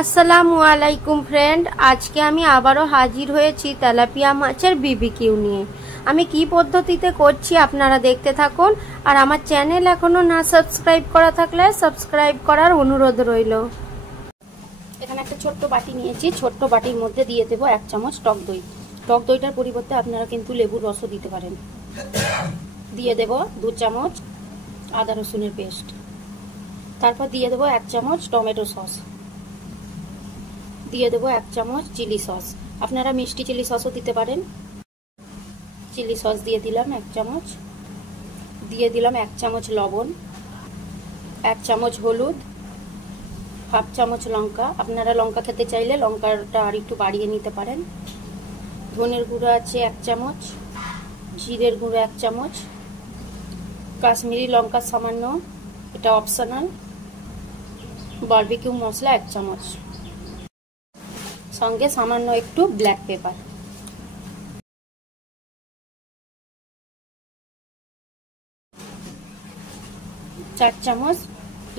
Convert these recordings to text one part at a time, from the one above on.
আসসালামু আলাইকুম ফ্রেন্ড, আজকে আমি আবারও হাজির হয়েছি তেলাপিয়া মাছের বিবিকিউ নিয়ে। আমি কি পদ্ধতিতে করছি আপনারা দেখতে থাকুন। আর আমার চ্যানেল এখনো না সাবস্ক্রাইব করা থাকলে সাবস্ক্রাইব করার অনুরোধ রইল। এখানে একটা ছোট্ট বাটি নিয়েছি, ছোট্ট বাটির মধ্যে দিয়ে দেবো 1 চামচ টক দই। টক দইটার পরিবর্তে আপনারা কিন্তু লেবুর রসও দিতে পারেন। দিয়ে দেব 2 চামচ আদা রসুনের পেস্ট। তারপর দিয়ে দেবো 1 চামচ টমেটো সস। দিয়ে দেবো 1 চামচ চিলি সস, আপনারা মিষ্টি চিলি সসও দিতে পারেন। চিলি সস দিয়ে দিলাম 1 চামচ। দিয়ে দিলাম 1 চামচ লবণ, 1 চামচ হলুদ, হাফ চামচ লঙ্কা। আপনারা লঙ্কা খেতে চাইলে লঙ্কাটা আর একটু বাড়িয়ে নিতে পারেন। ধনের গুঁড়ো আছে 1 চামচ, জিরের গুঁড়ো 1 চামচ, কাশ্মীরি লঙ্কা সামান্য, এটা অপশনাল, বারবিকিউ মশলা 1 চামচ, সঙ্গে সামান্য একটু ব্ল্যাক পেপার। চার চামচ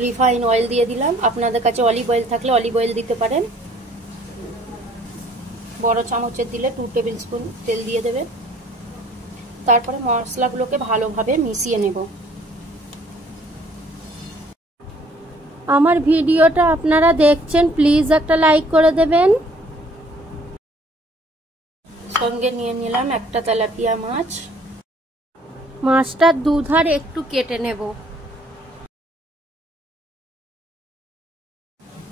রিফাইন অয়েল দিয়ে দিলাম। আপনাদের কাছে অলিভ অয়েল থাকলে অলিভ অয়েল দিতে পারেন। বড় চামচের দিলে 2 টেবিল স্পুন তেল দিয়ে দেবেন। তারপরে মশলাগুলোকে ভালোভাবে মিশিয়ে নেব। আমার ভিডিওটা আপনারা দেখছেন, প্লিজ একটা লাইক করে দেবেন। সঙ্গে নিয়ে নিলাম একটা তেলাপিয়া মাছ। মাছটার দুধার একটু কেটে নেব।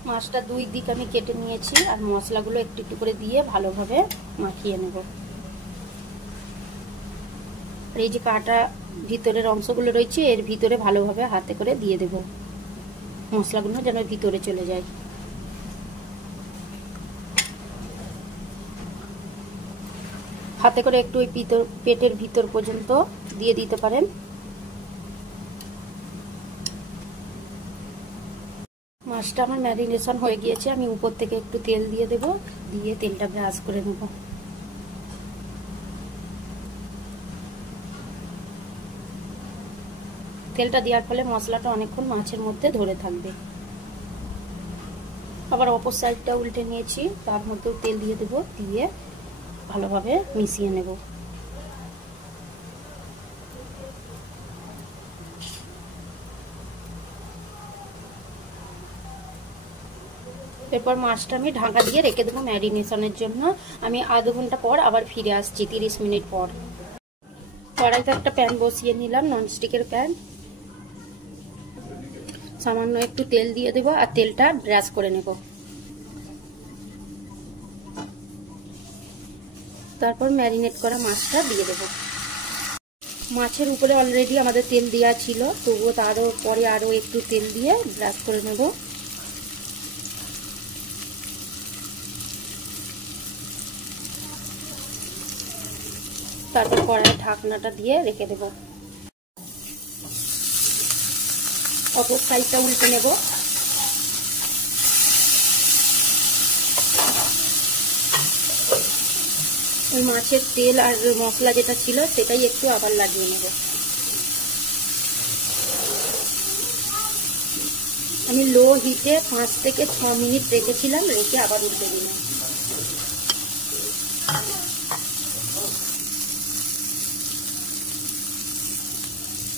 মাছটা 2 দিক আমি কেটে নিয়েছি। আর মশলাগুলো একটু একটু করে দিয়ে ভালোভাবে মাখিয়ে নেব। আর এই যে কাটা ভিতরের অংশগুলো রয়েছে এর ভিতরে ভালোভাবে হাতে করে দিয়ে দেব, মশলাগুলো যেন ভিতরে চলে যায়। হাতে করে একটু ওই পেটের ভিতর পর্যন্ত দিয়ে দিতে পারেন। মাছটা আমার ম্যারিনেশন হয়ে গিয়েছে। আমি উপর থেকে একটু তেল দিয়ে দেব, দিয়ে তেলটা ব্রাশ করে নেব। তেলটা দেওয়ার ফলে মশলাটা অনেকক্ষণ মাছের মধ্যে ধরে থাকবে। আবার অপর সাইডটা উল্টে নিয়েছি, তার মধ্যেও তেল দিয়ে দেব, দিয়ে ভালোভাবে মিশিয়ে নেব। এরপর মাছটা আমি ঢাকা দিয়ে রেখে দেবো ম্যারিনেশনের জন্য। আমি আধা ঘন্টা পর আবার ফিরে আসছি, 30 মিনিট পর। কড়াইতে একটা প্যান বসিয়ে নিলাম, ননস্টিকের প্যান। সামান্য একটু তেল দিয়ে দেবো আর তেলটা ব্রাশ করে নেব। তারপর ম্যারিনেট করা মাছটা দিয়ে দেব। মাছের উপরে অলরেডি আমাদের তেল দেওয়া ছিল, তবুও তারও পরে আরও একটু তেল দিয়ে ব্রাশ করে নেব। তারপর কড়াইয়ের ঢাকনাটা দিয়ে রেখে দেব। অপর সাইডটা উল্টে নেব। ওই মাছের তেল আর মশলা যেটা ছিল সেটাই একটু আবার লাগিয়ে নেব। আমি লো হিটে 5 থেকে 6 মিনিট রেখেছিলাম, রেখে আবার উল্টে দিলাম।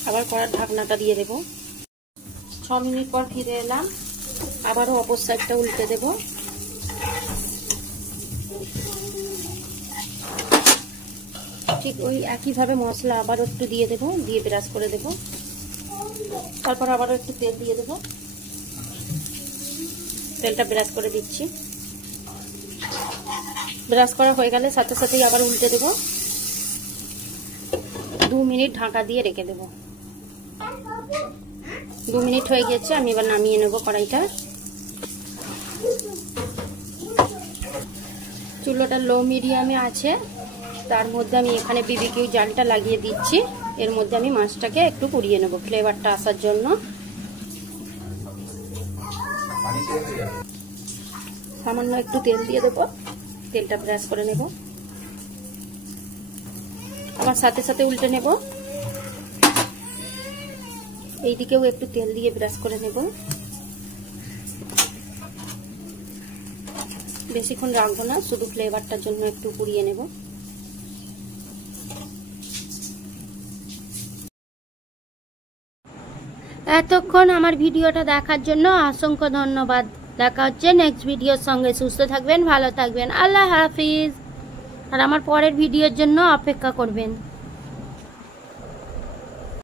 আবার কড়ার ঢাকনাটা দিয়ে দেব। 6 মিনিট পর ফিরে এলাম, আবারও অপর সাইডটা উল্টে দেব। ঠিক ওই একইভাবে মশলা আবারও একটু দিয়ে দেব, দিয়ে ব্রাশ করে দেব। তারপর আবারও একটু তেল দিয়ে দেব, তেলটা ব্রাশ করে দিচ্ছি। ব্রাশ করা হয়ে গেলে সাথে সাথেই আবার উল্টে দেব। 2 মিনিট ঢাকা দিয়ে রেখে দেব। 2 মিনিট হয়ে গেছে, আমি এবার নামিয়ে নেব কড়াইটা। চুলোটা লো মিডিয়ামে আছে। তার মধ্যে আমি এখানে বিবিকিউ জালটা লাগিয়ে দিচ্ছি। এর মধ্যে আমি মাছটাকে একটু পুড়িয়ে নেব ফ্লেভারটা আসার জন্য। সামান্য একটু তেল দিয়ে দেবো, তেলটা ব্রাশ করে নেব। আবার সাথে সাথে উল্টে নেব। এইদিকেও একটু তেল দিয়ে ব্রাশ করে নেব। বেশিক্ষণ রাখবো না, শুধু ফ্লেভারটার জন্য একটু পুড়িয়ে নেব। এতক্ষণ আমার ভিডিওটা দেখার জন্য অসংখ্য ধন্যবাদ। দেখা হচ্ছে নেক্সট ভিডিওর সঙ্গে। সুস্থ থাকবেন, ভালো থাকবেন, আল্লাহ হাফিজ। আর আমার পরের ভিডিওর জন্য অপেক্ষা করবেন।